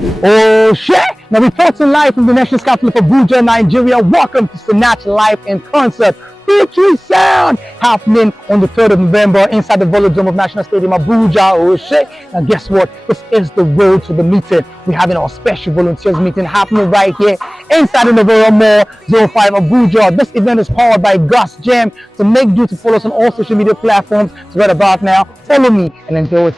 Oh shit! Now reporting live from the national capital of Abuja, Nigeria. Welcome to Sinach Live in Concert. Victory Sound happening on the 3rd of November inside the Velodrome National Stadium, Abuja. Oh shit! Now guess what? This is the road to the meeting. We're having our special volunteers meeting happening right here inside the Velodrome Mall 05 Abuja. This event is powered by Gus Jam. So make sure to follow us on all social media platforms. So right about now, follow me and enjoy it.